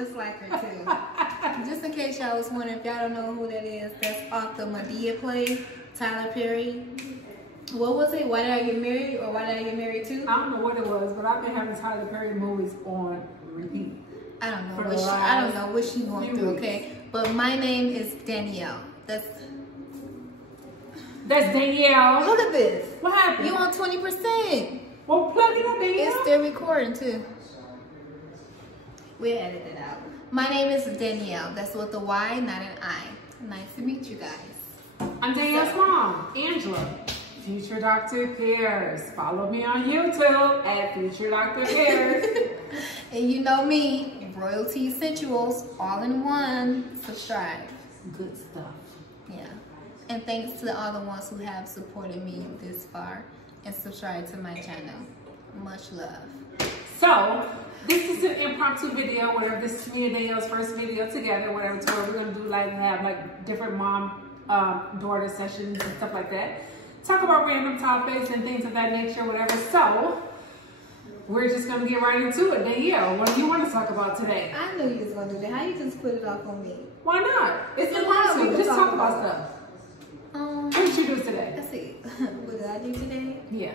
just like her too. Just in case y'all was wondering, if y'all don't know who that is, that's off the Madea play, Tyler Perry. What was it? Why Did I Get Married, or Why Did I Get Married Too? I don't know what it was, but I've been having Tyler Perry movies on repeat. I don't know what she going through, okay? But my name is Danielle. That's Danielle. Look at this. What happened? You on 20%. Well, plug it up, Danielle. It's still recording too. We'll edit it out. My name is Danielle. That's with a Y, not an I. Nice to meet you guys. I'm Danielle's mom, Angela. Future Dr. Pierce. Follow me on YouTube at Future Dr. Pierce. And you know me, Royalty Sensuals, all in one. Subscribe. Good stuff. Yeah. And thanks to all the ones who have supported me this far and subscribe to my channel. Much love. So, this is an impromptu video, whatever. This is me and Danielle's first video together, whatever. To where we're gonna do have like different mom-daughter sessions and stuff like that. Talk about random topics and things of that nature, whatever. So, we're just gonna get right into it. Danielle, what do you want to talk about today? I knew you was gonna do that. How you just put it off on me? Why not? It's impromptu. Just talk about stuff. What did you do today? Let's see. What did I do today? Yeah.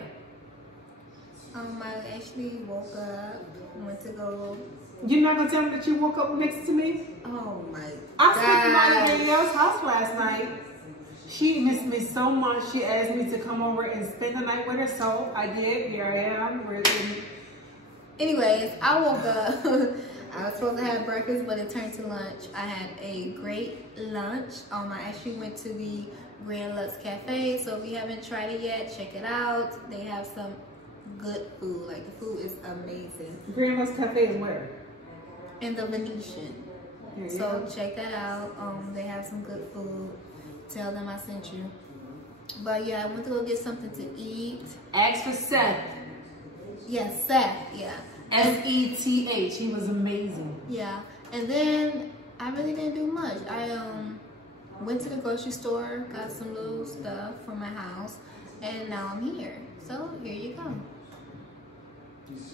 I actually woke up, went to go. You're not gonna tell me that you woke up next to me? Oh my I God. spent the night at Danielle's house last night. She missed me so much. She asked me to come over and spend the night with her, so I did. Here I am. Anyways, I woke up. I was supposed to have breakfast, but it turned to lunch. I had a great lunch. I actually went to the Grand Lux Cafe, so if you haven't tried it yet, check it out. They have some good food. Like, the food is amazing. Grand Lux Cafe is where? In the Venetian. So check that out. They have some good food. Tell them I sent you. But yeah, I went to go get something to eat. Ask for Seth. Yes, Seth. Yeah. S-E-T-H. He was amazing. Yeah. And then I really didn't do much. I went to the grocery store, got some little stuff for my house, and now I'm here. So here you go.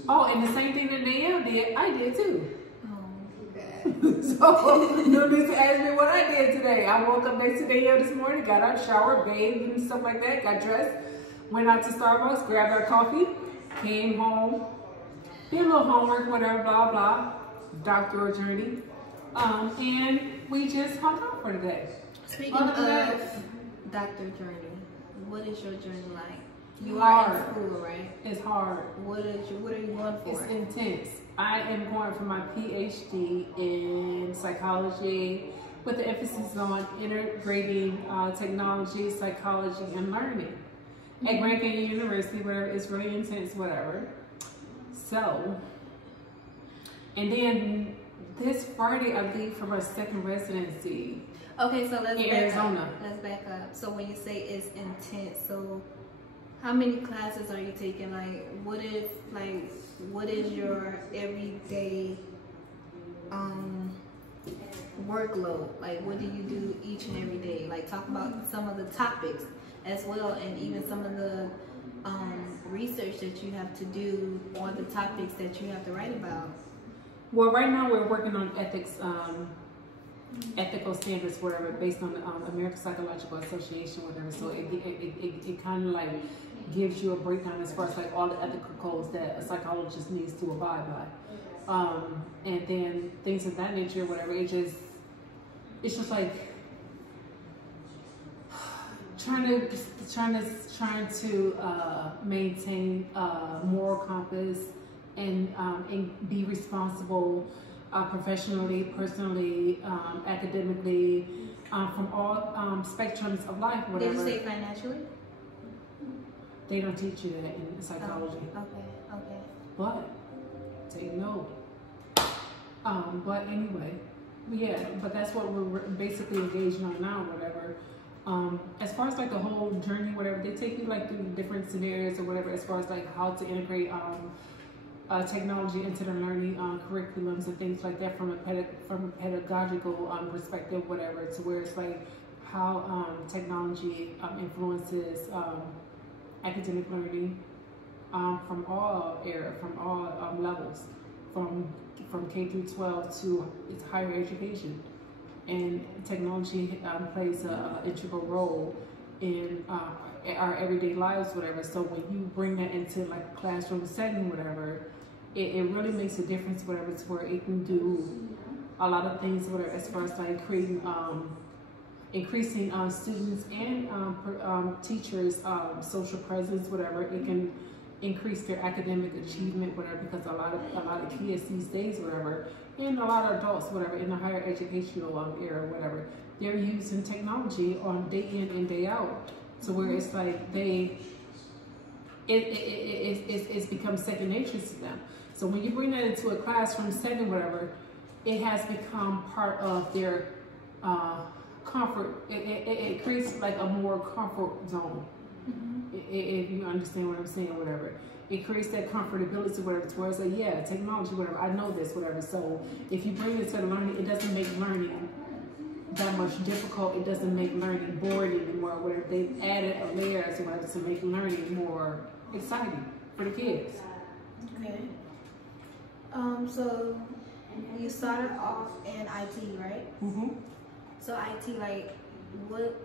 Oh, and the same thing that Danielle did, I did too. Oh, So, no need to ask me what I did today. I woke up next to Danielle this morning, got out, showered, bathed, and stuff like that, got dressed, went out to Starbucks, grabbed our coffee, came home, did a little homework, whatever, blah, blah, doctoral journey, and we just hung out for today. Speaking of doctor journey, what is your journey like? You hard. are in school, right? It's hard. What are you going for? It's intense. I am going for my PhD in psychology with the emphasis on integrating technology, psychology, and learning at Grand Canyon University, where it's really intense, whatever. So, and then this Friday I leave for my second residency. Okay, so let's in back Arizona. up. Let's back up. So when you say it's intense, so how many classes are you taking? Like, what is your everyday workload? Like, what do you do each and every day? Like, talk about some of the topics as well, and even some of the research that you have to do on the topics that you have to write about. Well, right now we're working on ethics, ethical standards, whatever, based on the American Psychological Association, whatever. So it kind of like gives you a breakdown as far as like all the ethical codes that a psychologist needs to abide by, and then things of that nature, whatever. It's just like trying to maintain moral compass and be responsible professionally, personally, academically, from all spectrums of life, whatever. Did you say financially? They don't teach you that in psychology. Oh, okay. But take note. But anyway, yeah. But that's what we're basically engaging on now, whatever. As far as like the whole journey, whatever, they take you like through different scenarios or whatever, as far as like how to integrate technology into the learning curriculums and things like that from a pedagogical perspective, whatever, to where it's like how technology influences academic learning from all levels, from K through 12 to its higher education. And technology plays an integral role in our everyday lives, whatever. So when you bring that into like a classroom setting, whatever, it really makes a difference, whatever, to where it can do a lot of things, whatever, as far as like creating, increasing students and teachers' social presence, whatever. It can increase their academic achievement, whatever, because a lot of kids these days, whatever, and a lot of adults, whatever, in the higher educational era, whatever, they're using technology on day in and day out, to where it's like it's become second nature to them. So when you bring that into a classroom setting, whatever, it has become part of their comfort. It creates like a more comfort zone. If you understand what I'm saying, whatever. It creates that comfortability, whatever, to where it's like, yeah, technology, whatever, I know this, whatever. So if you bring it to learning, it doesn't make learning that much difficult. It doesn't make learning boring anymore, whatever. They've added a layer to whatever to make learning more exciting for the kids. Okay. So you started off in IT, right? So IT, like, what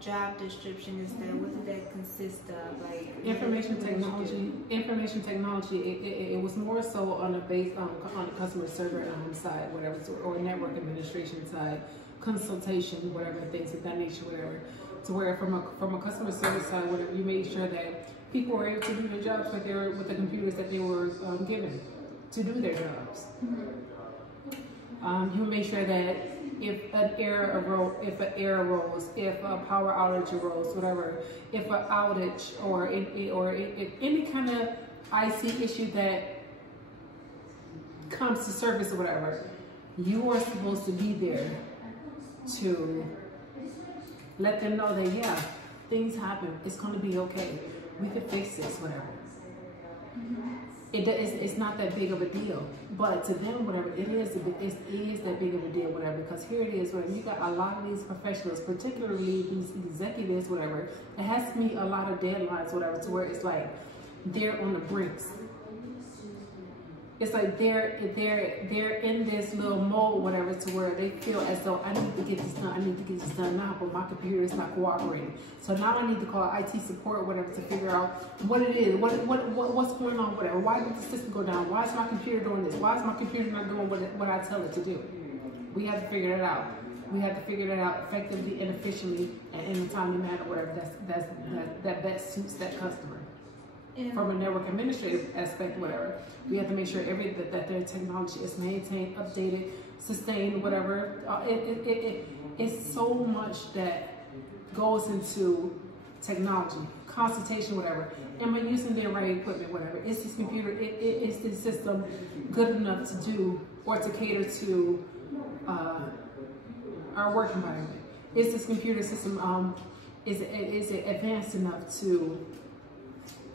job description is that? What did that consist of? Like information technology. Information technology. It was more so on the base on the customer server side, whatever, or network administration side, consultation, whatever, things of that nature, whatever. To where from a customer service side, whatever, you made sure that people were able to do their jobs like they were with the computers that they were given to do their jobs. You made sure that if an error arose, if a power outage arose, whatever, if an outage or any kind of IC issue that comes to surface or whatever, you are supposed to be there to let them know that, yeah, things happen, it's going to be okay, we can fix this, whatever. It's not that big of a deal, but to them, whatever, it is that big of a deal, whatever, because here it is, whatever, you got a lot of these professionals, particularly these executives, whatever, it has to meet a lot of deadlines, whatever, to where it's like they're on the brinks. It's like they're in this little mode, whatever, to where they feel as though I need to get this done now, but my computer is not cooperating. So now I need to call IT support, whatever, to figure out what it is, what's going on, whatever. Why did the system go down? Why is my computer doing this? Why is my computer not doing what I tell it to do? We have to figure that out. We have to figure that out effectively and efficiently and in a timely manner, whatever that best suits that customer. From a network administrative aspect, whatever, we have to make sure that their technology is maintained, updated, sustained, whatever. It's so much that goes into technology, consultation, whatever. Am I using the right equipment, whatever? Is this computer, is this system good enough to do or to cater to our work environment? Is this computer system, is it advanced enough to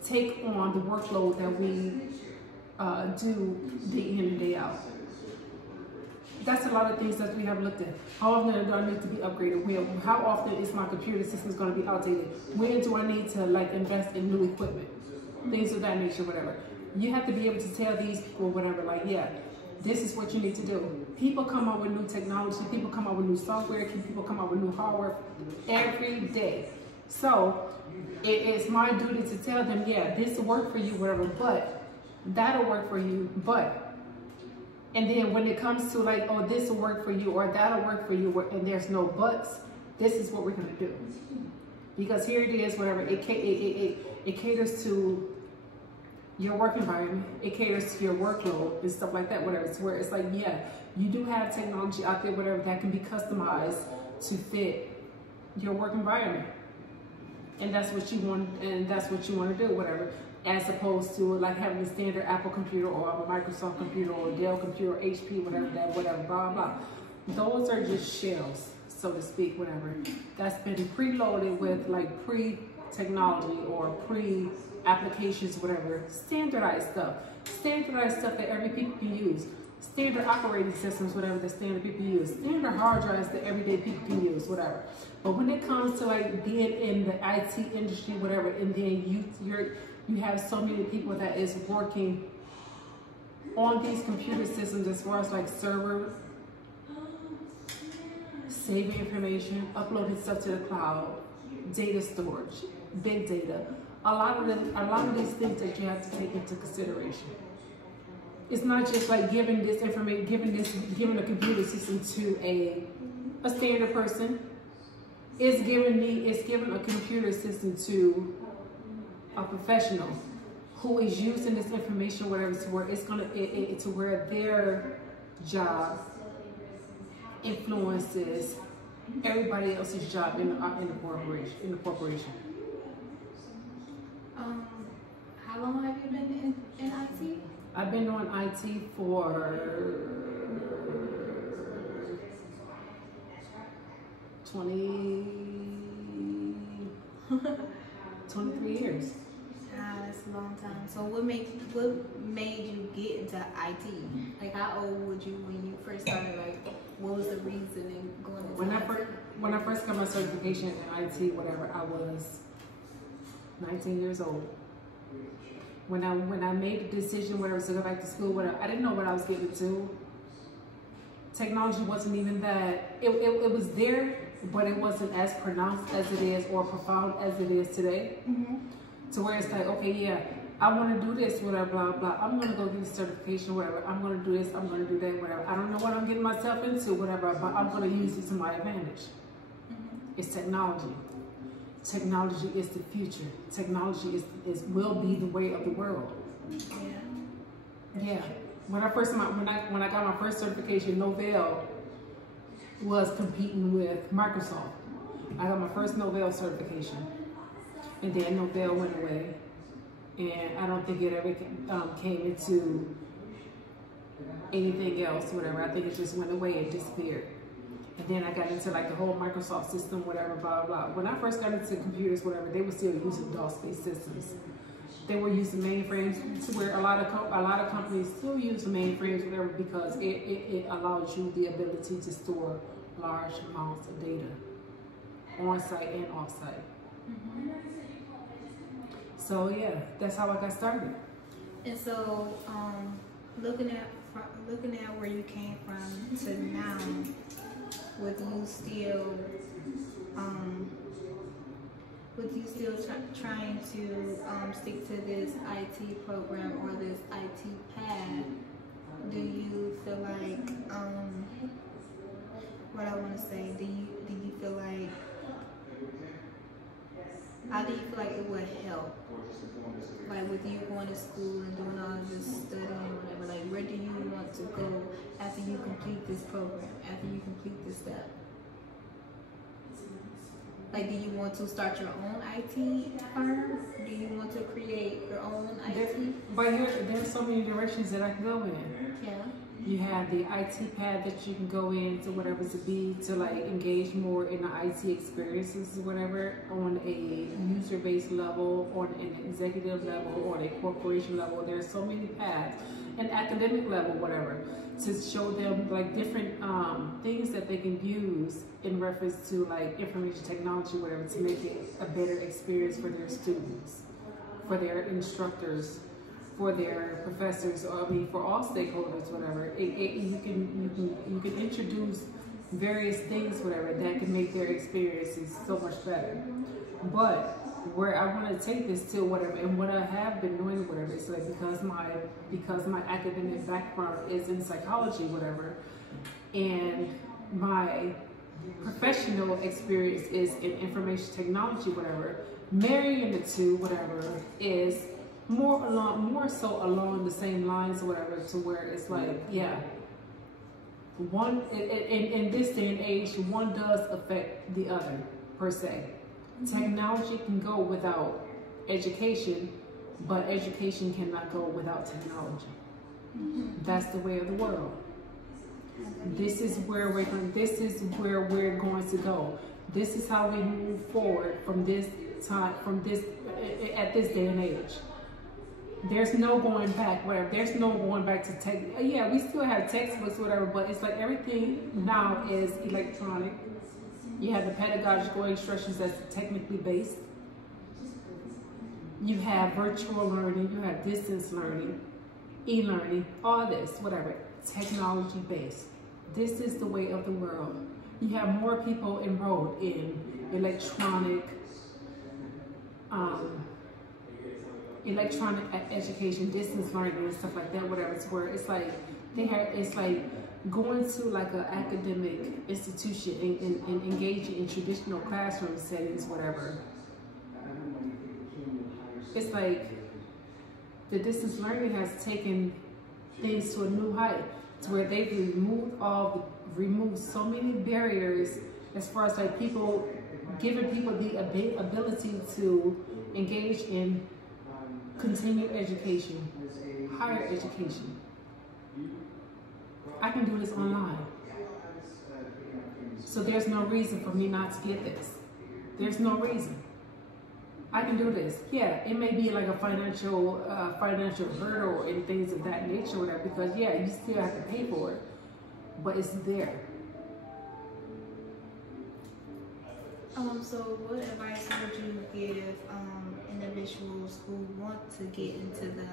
take on the workload that we do day in and day out? That's a lot of things that we have looked at. How often do I need to be upgraded? How often is my computer systems going to be outdated? When do I need to like invest in new equipment? Things of that nature, whatever. You have to be able to tell these people, whatever, like, yeah, this is what you need to do. People come out with new technology, people come out with new software, people come out with new hardware every day. So it's my duty to tell them, yeah, this will work for you, whatever, but that'll work for you, but. And then when it comes to like, oh, this will work for you or that'll work for you, and there's no buts, this is what we're gonna do. Because here it is, whatever, it caters to your work environment, it caters to your workload and stuff like that, whatever. It's where it's like, yeah, you do have technology out there, whatever, that can be customized to fit your work environment. And that's what you want, and that's what you want to do, whatever. As opposed to like having a standard Apple computer or a Microsoft computer or a Dell computer or HP, whatever, that, whatever, blah, blah. Those are just shells, so to speak, whatever. That's been preloaded with like pre-technology or pre-applications, whatever. Standardized stuff that every people can use. Standard operating systems, whatever, that standard people use. Standard hard drives that everyday people can use, whatever. But when it comes to like being in the IT industry, whatever, and then you have so many people that is working on these computer systems, as far as like server, saving information, uploading stuff to the cloud, data storage, big data, a lot of these things that you have to take into consideration. It's not just like giving this information, giving a computer system to a standard person. It's giving a computer system to a professional who is using this information, whatever, to where it's gonna to where their job influences everybody else's job in the corporation. How long have you been in IT? I've been on IT for 23 years. Ah, that's a long time. So what made you get into IT? Like, how old were you when you first started? Like, what was the reason in going into IT? When I first got my certification in IT, whatever, I was 19 years old. When I made the decision, whatever, to go back to school, whatever, I didn't know what I was getting into. Technology wasn't even that, it was there, but it wasn't as pronounced as it is or profound as it is today. Mm-hmm. To where it's like, okay, yeah, I want to do this, whatever, blah, blah. I'm going to go get a certification, whatever. I'm going to do this, I'm going to do that, whatever. I don't know what I'm getting myself into, whatever, but I'm going to use it to my advantage. Mm-hmm. It's technology. Technology is the future. Technology will be the way of the world. Yeah. Yeah. When I got my first certification, Novell was competing with Microsoft. I got my first Novell certification, and then Novell went away, and I don't think it ever came into anything else, whatever. I think it just went away and disappeared. And then I got into like the whole Microsoft system, whatever, blah, blah. When I first got into computers, whatever, they were still using DOS-based systems. They were using mainframes, to where a lot of companies still use mainframes, whatever, because it allows you the ability to store large amounts of data, on-site and off-site. Mm-hmm. So yeah, that's how I got started. And so, looking at where you came from to now, with you still trying to stick to this IT program or this IT path, do you feel like what I want to say? Do you feel like, how do you feel like it would help? Like with you going to school and doing all this studying and whatever, like where do you want to go after you complete this program, after you complete this step? Like, do you want to start your own IT firm? Do you want to create your own IT? But there's so many directions that I can go in. Yeah. You have the IT path that you can go into, whatever to be, to like engage more in the IT experiences, whatever, on a user-based level, on an executive level, on a corporation level. There's so many paths, an academic level, whatever, to show them like different things that they can use in reference to like information technology, whatever, to make it a better experience for their students, for their instructors, for their professors, or I mean for all stakeholders, whatever. You can introduce various things, whatever, that can make their experiences so much better. But where I want to take this to, whatever, and what I have been doing, whatever, is like because my academic background is in psychology, whatever, and my professional experience is in information technology, whatever, marrying the two, whatever, is more so along the same lines, or whatever, to where it's like, yeah, one in this day and age, one does affect the other, per se. Technology can go without education, but education cannot go without technology. That's the way of the world. This is where we're going to go. This is how we move forward from this time, at this day and age. There's no going back, whatever. There's no going back to tech. Yeah, we still have textbooks, whatever, but it's like everything now is electronic. You have the pedagogical instructions that's technically based. You have virtual learning, you have distance learning. e-learning, all this, whatever, technology based. This is the way of the world. You have more people enrolled in electronic education, distance learning and stuff like that, whatever. It's where it's like it's like going to like an academic institution and engaging in traditional classroom settings, whatever. It's like the distance learning has taken things to a new height, to where they've removed so many barriers as far as like people, giving people the ability to engage in continued education, higher education. I can do this online. So there's no reason for me not to get this. There's no reason. I can do this. Yeah, it may be like a financial hurdle and things of that nature, whatever, because yeah, you still have to pay for it, but it's there. So what advice would you give individuals who want to get into the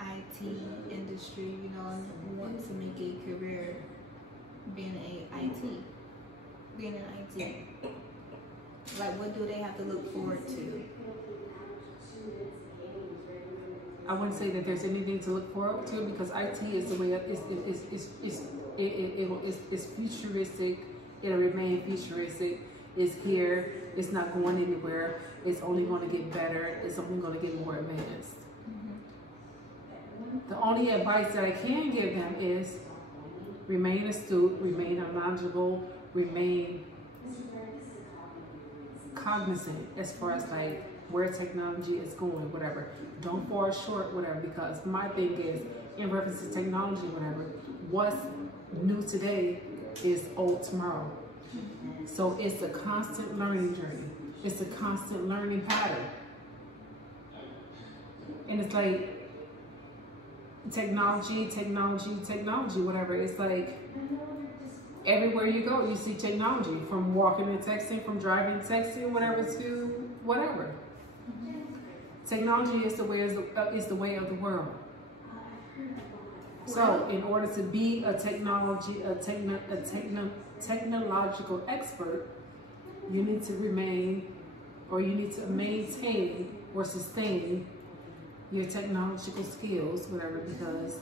IT industry, you know, and who want to make a career being in IT? Like, what do they have to look forward to? I wouldn't say that there's anything to look forward to, because IT is the way it's futuristic. It'll remain futuristic. It's here. It's not going anywhere. It's only going to get better. It's only going to get more advanced. Mm-hmm. The only advice that I can give them is remain astute, remain knowledgeable, remain cognizant as far as like where technology is going, whatever. Don't fall short, whatever, because my thing is, in reference to technology, whatever, what's new today is old tomorrow. So it's a constant learning journey. It's a constant learning pattern. And it's like technology, whatever. It's like everywhere you go, you see technology, from walking and texting, from driving, texting, whatever, to whatever. Technology is the way of the world. So in order to be a technological expert, you need to remain, or you need to maintain or sustain your technological skills, whatever, because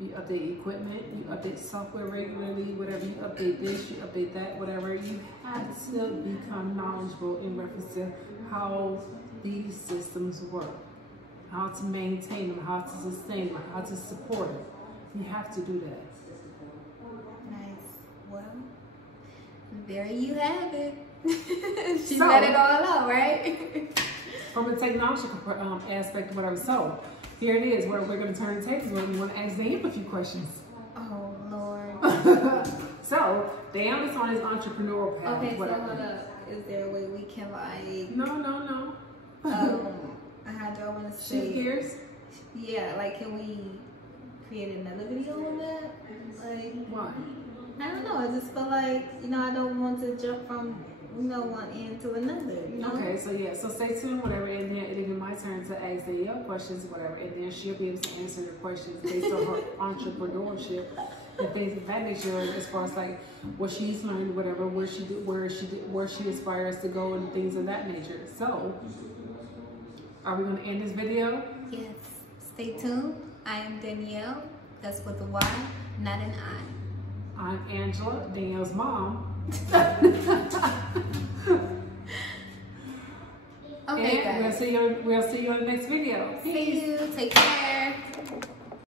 you update equipment, you update software regularly, whatever, you update this, you update that, whatever. You have to become knowledgeable in reference to how these systems work, how to maintain them, how to sustain them, how to support it. You have to do that. Well, there you have it. She let it all out, right? From a technological aspect, whatever. So here it is, where we're going to turn the tables, where we want to ask Dan a few questions. Oh Lord. So Dan is on his entrepreneurial path. Okay, whatever. so hold up. Is there a way we can like? No. How do I want to say? Shift gears. Yeah, like, can we create another video on that? Like, why? I don't know. I just feel like, you know, I don't want to jump from, you know, one end to another, you know? Okay, so yeah, so stay tuned, whatever, and then it'll be my turn to ask Danielle questions, whatever, and then she'll be able to answer the questions based on her entrepreneurship and things of that nature, as far as like what she's learned, whatever, where she aspires to go, and things of that nature. So, are we going to end this video? Yes. Stay tuned. I am Danielle. That's with a Y, not an I. I'm Angela, Danielle's mom. Okay, and guys. we'll see you on the next video. Peace. See you. Take care.